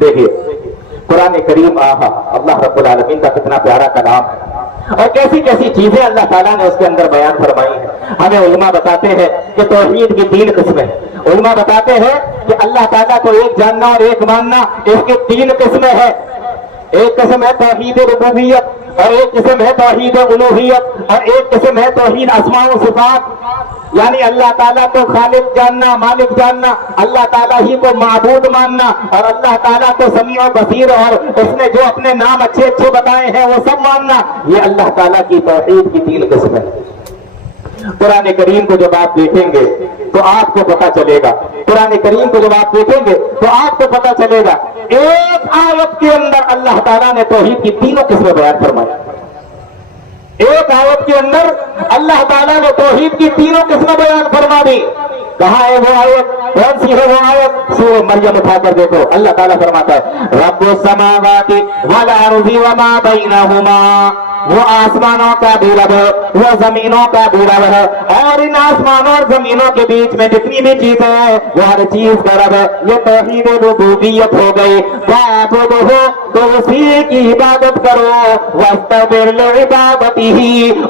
دیکھیے قرآن کریم اللہ رب العالمین کا کتنا پیارا کلام ہے اور کیسی کیسی چیزیں اللہ تعالیٰ نے اس کے اندر بیان فرمائی ہیں. ہمیں علماء بتاتے ہیں کہ توحید کی 3 قسمیں. علماء بتاتے ہیں کہ اللہ تعالیٰ کو ایک جاننا اور ایک ماننا، اس کی 3 قسمیں ہیں. ایک قسم ہے توحید ربوبیت اور ایک قسم ہے توحید الوہیت اور ایک قسم ہے توحید اسماء و صفات. یعنی اللہ تعالیٰ کو خالق جاننا، مالک جاننا، اللہ تعالیٰ ہی کو معبود ماننا اور اللہ تعالیٰ کو سمیع و بصیر اور اس نے جو اپنے نام اچھے اچھے بتائے ہیں وہ سب ماننا. یہ اللہ تعالیٰ کی توحید کی 3 قسمیں. قرآن کریم کو جب آپ دیکھیں گے تو آپ کو پتہ چلے گا. قرآن کریم کو جب آپ دیکھیں گے تو آپ کو پتہ چلے گا ایک آیت کے اندر اللہ تعالیٰ نے توحید کی 3 قسمیں بیان فرمائی. ایک آیت کے اندر اللہ تعالیٰ نے توحید کی 3 قسمیں بیان فرما دی. کہاں ہے وہ آیت؟ کون سی ہے وہ آیت؟ سورہ مریم اٹھا کر دیکھو. اللہ تعالیٰ فرماتا ہے رب السماوات والارض وما بینہما. وہ آسمانوں کا بھی رب ہے، وہ زمینوں کا بھی رب ہے، اور ان آسمانوں اور زمینوں کے بیچ میں جتنی بھی چیزیں ہیں وہ ہر چیز کا رب ہے. یہ توحید ربوبیت ہو گئی. فاعبدہ، تو اسی کی عبادت کرو، واستغفر لعبادتہ،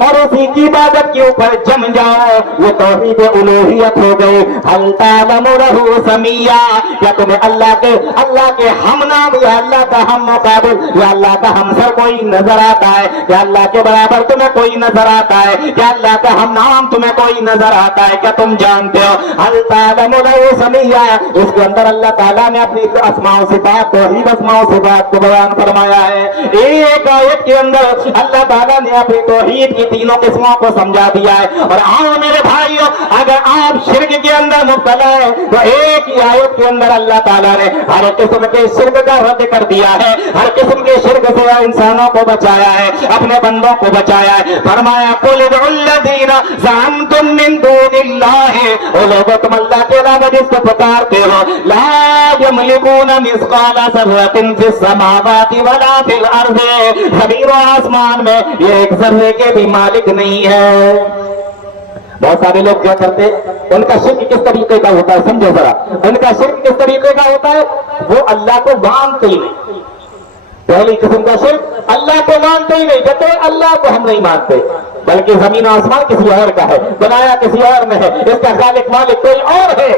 اور اسی کی عبادت کے اوپر جم جاؤ. یہ توحید الوہیت ہو گئی. هل تعلم له سمیا، کیا تمہیں اللہ کے ہم نام یا اللہ کا ہم مقابل یا اللہ کا ہمسر کوئی نظر آتا ہے؟ کیا اللہ کے برابر تمہیں کوئی نظر آتا ہے؟ کیا اللہ کا ہم نام تمہیں کوئی نظر آتا ہے؟ کیا تم جانتے ہو؟ هل تعلم له سمیا، اس کے اندر اللہ تعالیٰ نے اپنی اسماء و صفات، توحید اسماء و صفات کو بیان فرمایا ہے. ایک آیت کے اندر اللہ تعالیٰ نے اپنی توحید کی 3 قسموں کو سمجھا دیا ہے. اور آؤ میرے بھائیو، اگر آپ شرک کے اندر مبتلا ہے تو ایک ہی آیت کے اندر اللہ تعالیٰ نے ہر قسم کے شرک کا رد کر دیا ہے. ہر قسم کے شرک سے انسانوں کو بچایا ہے، اپنے بندوں کو بچایا ہے. فرمایا قل ادعوا الذین زعمتم من دون اللہ، وہ لوگوں تم اللہ کے علاوہ جس کو پکارتے ہو، لا یملکون مثقال ذرۃ فی السماوات ولا فی الارض، زمین و آسمان میں یہ ایک ذرے کے بھی مالک نہیں ہے. بہت سارے لوگ کیا کرتے ہیں، ان کا شرک کس طریقے کا ہوتا ہے سمجھو ذرا. ان کا شرک کس طریقے کا ہوتا ہے؟ وہ اللہ کو مانتے ہی نہیں. پہلی قسم کا شرک، اللہ کو مانتے ہی نہیں، کہتے اللہ کو ہم نہیں مانتے، بلکہ زمین و آسمان کسی اور کا ہے، بنایا کسی اور نے ہے، اس کا خالق مالک کوئی اور ہے.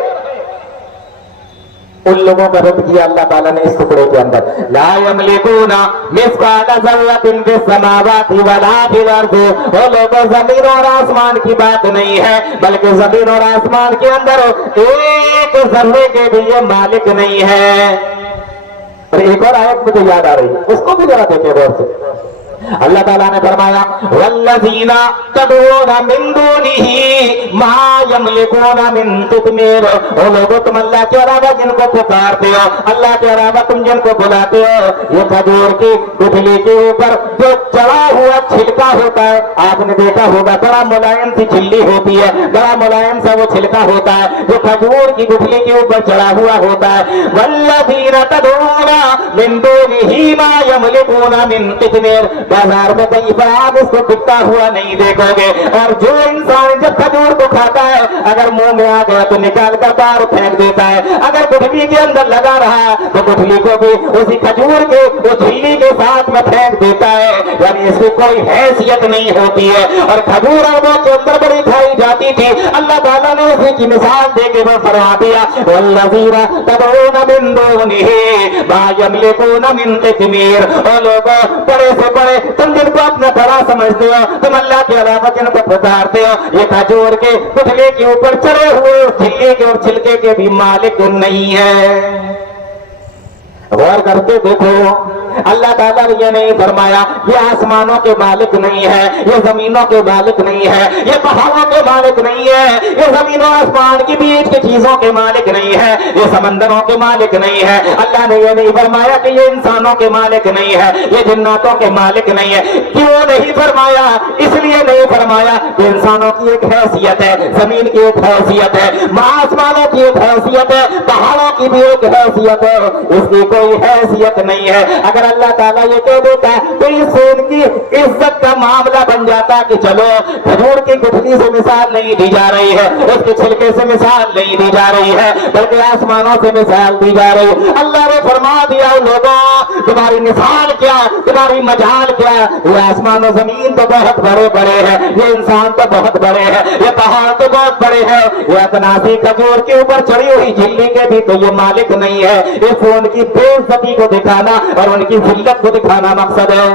ان لوگوں کا رد کیا اللہ تعالیٰ نے اس ٹکڑے کے اندر، لا یملکون مثقال ذرۃ فی السماوات ولا فی الارض. وہ لوگ زمین اور آسمان کی بات نہیں ہے، بلکہ زمین اور آسمان کے اندر ایک ذرے کے بھی یہ مالک نہیں ہے. اور ایک اور آیت مجھے یاد آ رہی ہے، اس کو بھی ذرا دیکھیں غور سے. اللہ تعالیٰ نے فرمایا والذین تدعون من دونہ ما یملکون من قطمیر. وہ لوگوں تم اللہ کے علاوہ جن کو پکارتے ہو، اللہ کے علاوہ تم جن کو بلاتے ہو، یہ کھجور کی گٹھلی کے اوپر جو چڑھا ہوا چھلکا ہوتا ہے، آپ نے دیکھا ہوگا بڑا ملائم سی چھلی ہوتی ہے، بڑا ملائم سا وہ چھلکا ہوتا ہے جو کھجور کی گٹھلی کے اوپر چڑھا ہوا ہوتا ہے. والذین تدعون من دونہ ما یملکون من قطمیر. بازار میں کہیں پر آپ اس کو بکتا ہوا نہیں دیکھو گے. اور جو انسان جب کھجور کو کھاتا ہے اگر منہ میں آ گیا تو نکال کر باہر پھینک دیتا ہے، اگر گٹھلی کے اندر لگا رہا تو گٹھلی کو بھی اسی کھجور کے وہ جھلی کے ساتھ میں پھینک دیتا ہے. یعنی اس کی کوئی حیثیت نہیں ہوتی ہے. اور کھجور عربوں کے اندر بڑی کھائی جاتی تھی. اللہ تعالیٰ نے اسی کی مثال دے کے وہ فرما دیا والذین تدعون من دونہ ما یملکون من قطمیر. اور لوگوں بڑے سے بڑے تم جن کو اپنا بڑا سمجھتے ہو، تم اللہ کے علاوہ جن کو پکارتے ہو، یہ کھجور کے گٹھلی کے اوپر چڑھے ہوئے جھلی کے اور چھلکے کے بھی مالک نہیں ہے. غور کر کے دیکھو، اللہ تعالیٰ نے یہ نہیں فرمایا یہ آسمانوں کے مالک نہیں ہے، یہ زمینوں کے مالک نہیں ہے، یہ پہاڑوں کے مالک نہیں ہے، یہ زمین و آسمان کے بیچ کی چیزوں کے مالک نہیں ہے، یہ سمندروں کے مالک نہیں ہے. اللہ نے یہ نہیں فرمایا کہ یہ انسانوں کے مالک نہیں ہے، یہ جناتوں کے مالک نہیں ہے. کیوں نہیں فرمایا؟ اس لیے نہیں فرمایا کہ انسانوں کی ایک حیثیت ہے، زمین کی ایک حیثیت ہے، آسمانوں کی ایک حیثیت ہے، پہاڑوں کی بھی ایک حیثیت ہے، اس کی کوئی حیثیت نہیں ہے. اگر اللہ تعالیٰ یہ کہہ دیتا تو اس سے ان کی عزت کا معاملہ بن جاتا کہ چلو کھجور کی گٹھلی سے مثال نہیں دی جا رہی ہے، اس کے چھلکے سے مثال نہیں دی جا رہی ہے، بلکہ آسمانوں سے مثال دی جا رہی ہے. اللہ نے فرما دیا लोगों, तुम्हारी मिसाल क्या, तुम्हारी मजाल क्या। ये आसमान और जमीन तो बहुत बड़े बड़े हैं, ये इंसान तो बहुत बड़े हैं, ये पहाड़ तो बहुत बड़े हैं, ये अतनासी खजूर के ऊपर चढ़ी हुई झिल्ली के भी तो ये मालिक नहीं है। इस उनकी बेइज्जती को दिखाना और उनकी जिल्लत को दिखाना मकसद है,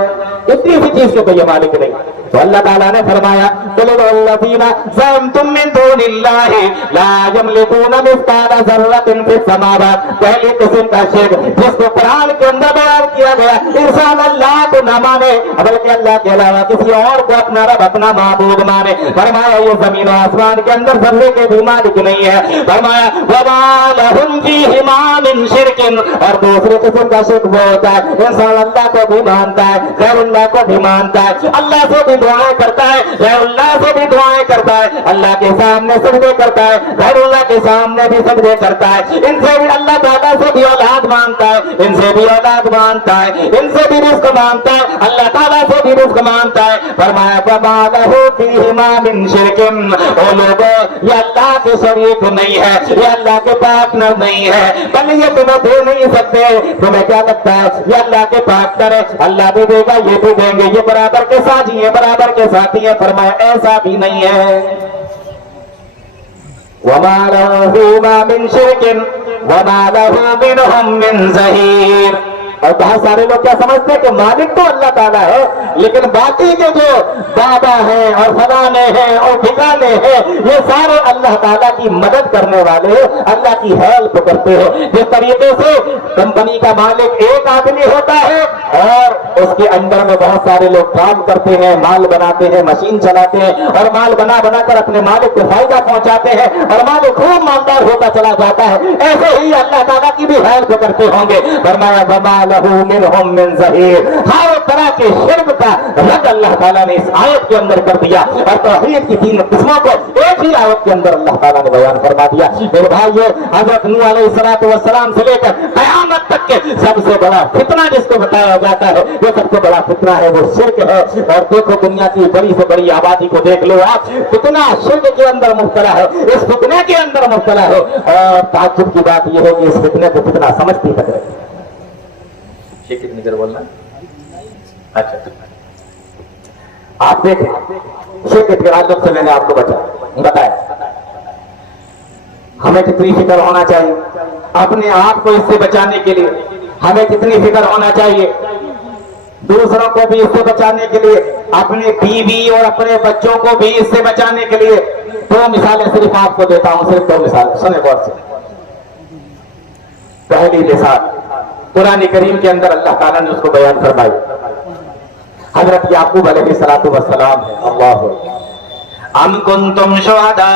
इतनी सी चीज के तो ये मालिक नहीं। तो अल्लाह ताला ने फरमाया कुल्लुल्लज़ीना ज़अमतुम मिन दुनिल्लाहि ला यमलिकूना मिस्काला ज़र्रतिन फिस समावात। पहली किस्म का शिर्क जिसको कुरान के अंदर बयान किया गया, इंसान अल्लाह को न माने बल्कि अल्लाह के अलावा किसी और को अपना रब अपना माबूद माने। फरमाया ये जमीन और आसमान के अंदर जर्रे के भी मालिक नहीं है। फरमाया वमा लहुम फीहिमा मिन शिर्किन। और दूसरी किस्म का शिर्क वो होता है इंसान अल्लाह को भी मानता है, गैरुल्लाह को भी मानता है, अल्लाह से भी दुआएं करता है, गैरुल्लाह से भी दुआएं करता है, अल्लाह के सामने सजदे करता है, गैरुल्लाह के सामने भी सजदे करता है, इनसे भी अल्लाह ताला से भी औलाद मांगता है, इनसे भी औलाद मांगता है, इनसे भी रिज़्क़ मांगता है, अल्लाह ताला से भी रिज़्क़ मांगता है। फरमाया वमा लहू फीहिमा मिन शिर्किन। ओ लोगों, ये अल्लाह के शरीक नहीं है, ये अल्लाह के पार्टनर नहीं है, बल्कि ये तुम्हें दे नहीं सकते। तुम्हें क्या लगता है ये अल्लाह के पार्टनर है, अल्लाह भी देगा ये भी देंगे, ये बराबर के साथी है, बराबर के साथी है। फरमाया ऐसा भी नहीं है। वमा लहू फीहिमा मिन शिर्किन वमा लहू मिनहुम मिन ज़हीर। और बहुत सारे लोग क्या समझते हैं कि मालिक तो अल्लाह ताला है, लेकिन बाकी के जो बाबा हैं और फलाने हैं और ठिकाने हैं ये सारे अल्लाह ताला की मदद करने वाले, अल्लाह की हेल्प करते हैं। जिस तरीके से कंपनी का मालिक एक आदमी होता है और उसके अंदर में बहुत सारे लोग काम करते हैं, माल बनाते हैं, मशीन चलाते हैं और माल बना बनाकर अपने मालिक को फायदा पहुंचाते हैं और मालिक खूब मालदार होता चला जाता है, ऐसे ही अल्लाह ताला की भी हेल्प करते होंगे। फरमाया वमा लहू मिनहुम मिन ज़हीर। हर तरह के शिर्क का रद्द अल्लाह ताला ने इस आयत के अंदर कर दिया और तौहीद की तीन किस्मों को एक ही आयत के अंदर अल्लाह ताला ने बयान फरमा दिया। मेरे भाइयों, हज़रत नूह अलैहिस्सलाम से लेकर क़यामत तक के सबसे बड़ा फितना जिसको बताया जाता है, वो सबसे बड़ा फितना है वो शिर्क है। और देखो दुनिया की बड़ी से बड़ी आबादी को देख लो आप, कितना शिर्क के अंदर मुब्तला है, इस फितने के अंदर मुब्तला है। और ताज्जुब की बात यह है कि इस फितने को कितना समझती है। ये कितनी देर बोलना? अच्छा, आप देखें शेख के ताल्लुक से मैंने आपको बताया हमें कितनी फिक्र होना चाहिए अपने आप को इससे बचाने के लिए, हमें कितनी फिक्र होना चाहिए दूसरों को भी इससे बचाने के लिए, अपने बीवी और अपने बच्चों को भी इससे बचाने के लिए। दो मिसालें सिर्फ आपको देता हूं, सिर्फ दो मिसाल सुने गौर से। पहली मिसाल कुरान करीम के अंदर अल्लाह ताला ने उसको बयान फरमाई, हजरत याकूब अलैहिस्सलातु वस्सलाम है। अल्लाह अम कुंतुम शुहदा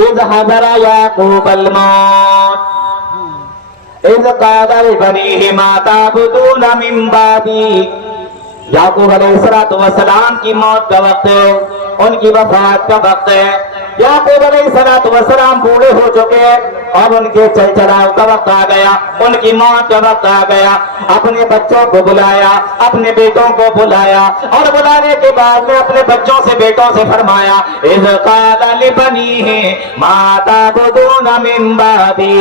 इज़ हज़रा याकूबल मौत इज़ क़ाला लिबनीहि मा ताबुदून मिन बादी। याकूब अलैहिस्सलातु वस्सलाम की मौत का वक्त है, उनकी वफात का वक्त है। याकूब अलैहिस्सलातु वस्सलाम बूढ़े हो चुके और उनके चल चलाव का वक्त आ गया, उनकी मौत का वक्त आ गया। अपने बच्चों को बुलाया, अपने बेटों को बुलाया और बुलाने के बाद में अपने बच्चों से बेटों से फरमाया इज़ क़ाला लिबनीहि मा ताबुदून मिन बादी।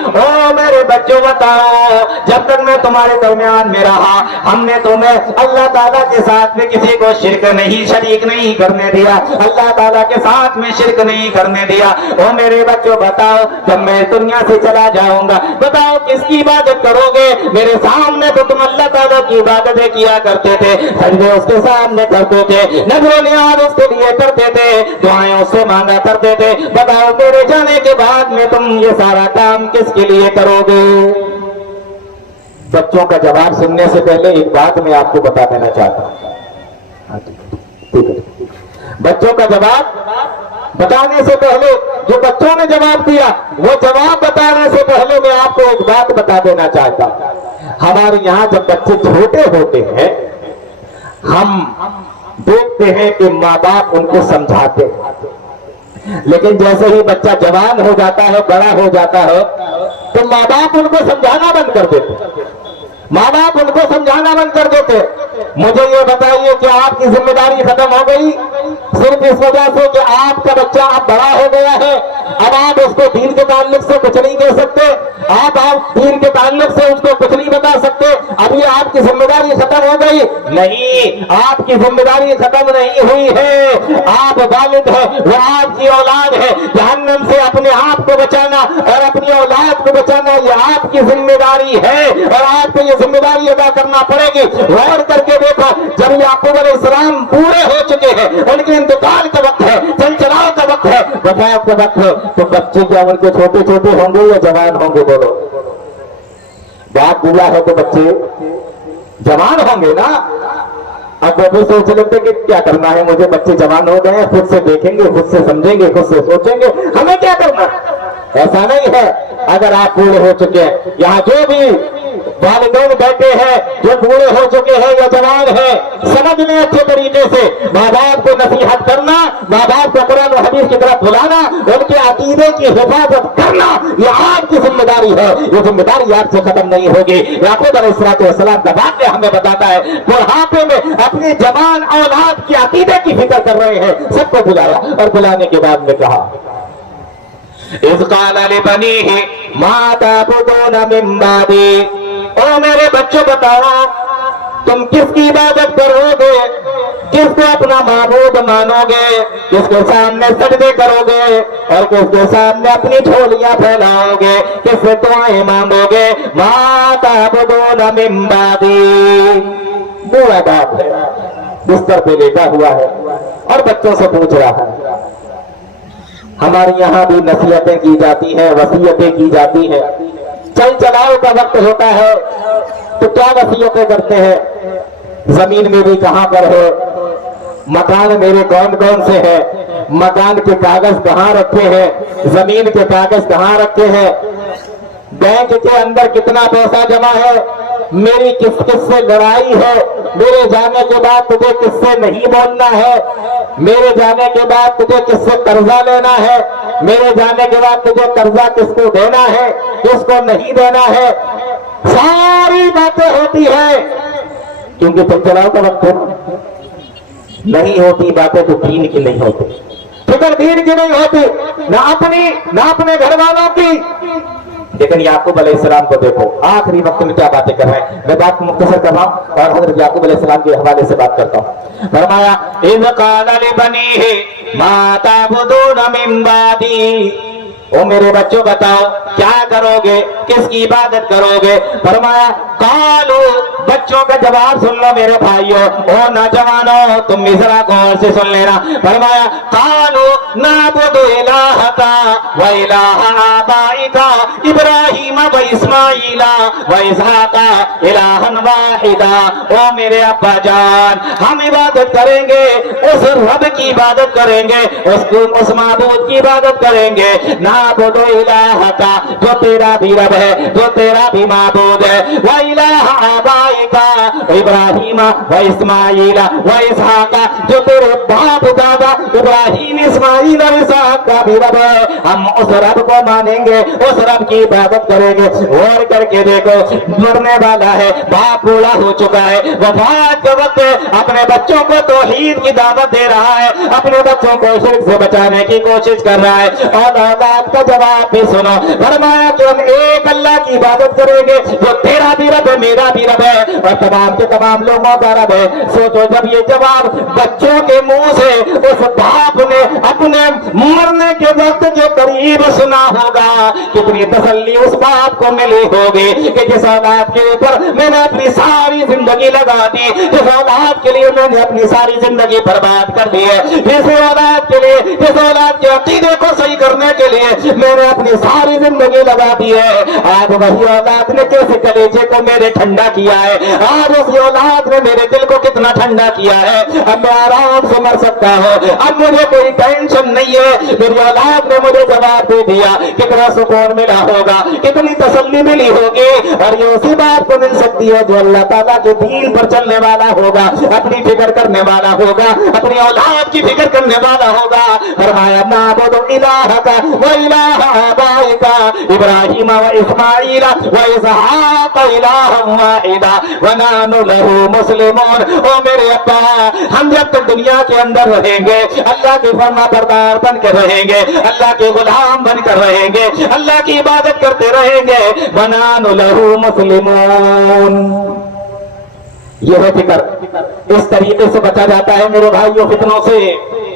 ओ मेरे बच्चों बताओ, जब तक मैं तुम्हारे दरमियान में रहा हमने तुम्हें अल्लाह ताला के साथ में किसी को शिरक नहीं, शरीक नहीं करने दिया, अल्लाह ताला के साथ में शिरक नहीं करने दिया। ओ मेरे बच्चों बताओ, जब मैं दुनिया से चला जाऊंगा बताओ किसकी इबादत करोगे? मेरे सामने तो तुम अल्लाह ताला की इबादतें किया करते थे, सजदे उसके सामने करते थे, नज़र नियाज़ उसके लिए करते थे, दुआएं उससे मांगा करते थे। बताओ मेरे जाने के बाद में तुम ये सारा काम किसके लिए करोगे? बच्चों का जवाब सुनने से पहले एक बात मैं आपको बता देना चाहता हूं। ठीक है, बच्चों का जवाब बताने से पहले जो बच्चों ने जवाब दिया वो जवाब बताने से पहले मैं आपको एक बात बता देना चाहता हूं। हमारे यहाँ जब बच्चे छोटे होते हैं हम देखते हैं कि माँ बाप उनको समझाते हैं, लेकिन जैसे ही बच्चा जवान हो जाता है, बड़ा हो जाता है, तो माँ बाप उनको समझाना बंद कर देते, माँ बाप उनको समझाना बंद कर देते। मुझे ये बताइए कि आपकी जिम्मेदारी खत्म हो गई सिर्फ इस वजह से कि आपका बच्चा अब बड़ा हो गया है, अब आप उसको दीन के ताल्लुक से कुछ नहीं कह सकते, आप दीन के ताल्लुक से उसको कुछ नहीं बता सकते, ये आपकी जिम्मेदारी खत्म हो गई? नहीं, आपकी जिम्मेदारी खत्म नहीं हुई है। आप वालिद है, वो आपकी औलाद है। जहन्नम से अपने आप को बचाना और अपनी औलाद को बचाना ये आपकी जिम्मेदारी है और आपको ये जिम्मेदारी अदा करना पड़ेगी। गौर करके देखो, जब याकूब अलैहिस्सलाम पूरे हो चुके हैं, उनके इंतकाल का वक्त है, चलचलाव का वक्त है, वफात का वक्त है, तो बच्चे क्या उनके छोटे छोटे होंगे या जवान होंगे? बोलो। बाप बूढ़ा है तो बच्चे जवान होंगे ना। अब वो भी सोच लेते कि क्या करना है, मुझे बच्चे जवान हो गए, खुद से देखेंगे, खुद से समझेंगे, खुद से सोचेंगे, हमें क्या करना। ऐसा नहीं है। अगर आप बूढ़े हो चुके हैं, यहाँ जो भी वालिदैन बैठे हैं, जो बूढ़े हो चुके हैं या जवान हैं, समझ लें अच्छे तरीके से, माँ बाप को नसीहत करना, माँ बाप को कुरान और हदीस की तरफ बुलाना, उनके अकीदे की हिफाजत करना, ये आपकी जिम्मेदारी है। ये जिम्मेदारी आपसे खत्म नहीं होगी। याकूब अलैहिस्सलाम का वाक़या हमें बताता है, बुढ़ापे में अपनी जवान औलाद की अकीदे की फिक्र कर रहे हैं। सबको बुलाया और बुलाने के बाद में कहा, इज़ क़ाल लिबनीहि मा तअबुदून मिन बादी, ओ मेरे बच्चों बताओ तुम किसकी इबादत करोगे, किसको अपना माबूद मानोगे, किसके सामने सजदे करोगे और किसके सामने अपनी झोलियां फैलाओगे, किससे दुआएं मांगोगे। मा तअबुदून मिन बादी, बूढ़ा बाप है, बिस्तर पे लेटा हुआ है और बच्चों से पूछ रहा है। हमारे यहाँ भी नसीहतें की जाती हैं, वसीयतें की जाती हैं। चल चलाओ का वक्त होता है तो क्या वसीयतें करते हैं? जमीन मेरी कहाँ पर है, मकान मेरे कौन कौन से हैं, मकान के कागज कहाँ रखे हैं, जमीन के कागज कहाँ रखे हैं, बैंक के अंदर कितना पैसा जमा है, मेरी किस किस से लड़ाई है, मेरे जाने के बाद तुझे किससे नहीं बोलना है, मेरे जाने के बाद तुझे किससे कर्जा लेना है, मेरे जाने के बाद तुझे कर्जा किसको देना है, किसको नहीं देना है, सारी बातें होती है। क्योंकि चलाओ का वक्त नहीं होती बातें तो दीन की नहीं होती, फिक्र दीन की नहीं होती, ना अपने घर वालों की। लेकिन याकूब अलैहिस्सलाम को देखो, आखिरी वक्त में क्या बातें कर रहे हैं। मैं बात को मुख्तसर कर रहा हूं और हजरत याकूब अलैहिस्सलाम के हवाले से बात करता हूं। फरमाया, इज़ क़ाल लिबनीहि मा तअबुदून मिन बादी, ओ मेरे बच्चों बताओ क्या करोगे, किसकी इबादत करोगे। फरमाया, कालू, बच्चों का जवाब सुन लो मेरे भाइयों, ओ नौजवानों तुम मिसरा गौर से सुन लेना। फरमाया, कालू नाबुदु इलाहका व इलाह आबाइका इब्राहीम व इस्माईला व इसहाका इलाहन वाहिदा। ओ मेरे अब्बा जान, हम इबादत करेंगे, उस रब की इबादत करेंगे, उस माबूद की इबादत करेंगे। नाबुदु इलाहका, जो तेरा भी रब है, जो तेरा भी माबूद है, व इलाह आबाइका इब्राहीम व इस्माईला व इसहाका, जो तेरे बाप दादा इब्राहीम इस्माईल और इसहाक का भी रब है, हम उस रब को मानेंगे, उस रब की इबादत करेंगे। और करके देखो, मरने वाला है, बाप बूढ़ा हो चुका है, वफात के वक्त अपने बच्चों को तौहीद की दावत दे रहा है, अपने बच्चों को शिर्क से बचाने की कोशिश कर रहा है। और औलाद का जवाब भी सुनो, फरमाया कि हम एक अल्लाह की इबादत करेंगे, जो तेरा भी रब है, मेरा भी रब है और तमाम के तमाम लोगों का रब है। सोचो, जब ये जवाब बच्चों के मुंह से उस बाप ने अपने मरने के वक्त के करीब सुना होगा, कितनी तसल्ली उस बाप को मिली होगी कि जिस औलाद के ऊपर मैंने अपनी सारी जिंदगी लगा दी, जिस औलाद के लिए मैंने अपनी सारी जिंदगी बर्बाद कर दी है, जिस औलाद के लिए, जिस औलाद के अकीदे को सही करने के लिए मैंने अपनी सारी जिंदगी लगा दी है, आज वही औलाद ने कैसे कलेजे को मेरे ठंडा किया है, आज उस औलाद ने मेरे दिल को कितना ठंडा किया है। अब मैं आराम से मर सकता हूँ, अब मुझे कोई टेंशन नहीं है। मेरी औलाद ने मुझे जवाब दे दिया, कितना सुकून मिला होगा, कितनी तसल्ली मिली होगी। और ये उसी बात को मिल सकती है जो अल्लाह ताला के दीन पर चलने वाला होगा, अपनी फिक्र करने वाला होगा, अपनी औलाद की फिक्र करने वाला होगा। फरमाया, नाबुदु इलाहका व इलाह आबाइका इब्राहीम व इस्माईल व इसहाक इलाहन वाहिदा व नानु लहू मुस्लिमून। ओ मेरे अब्बा, हम जब तक दुनिया के अंदर रहेंगे, अल्लाह के फरमाबरदार बनकर रहेंगे, अल्लाह के गुलाम बनकर रहेंगे, अल्लाह की इबादत करते रहेंगे। व नानु लहू मुस्लिमून। یہ ہے فکر. اس طریقے سے بچا جاتا ہے میرے بھائیوں فتنوں سے.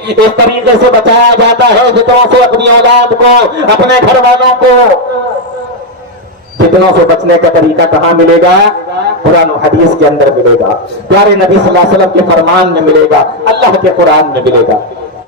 اس طریقے سے بچایا جاتا ہے فتنوں سے اپنی اولاد کو, اپنے گھر والوں کو. فتنوں سے بچنے کا طریقہ کہاں ملے گا؟ قرآن و حدیث کے اندر ملے گا, پیارے نبی صلی اللہ علیہ وسلم کے فرمان میں ملے گا, اللہ کے قرآن میں ملے گا.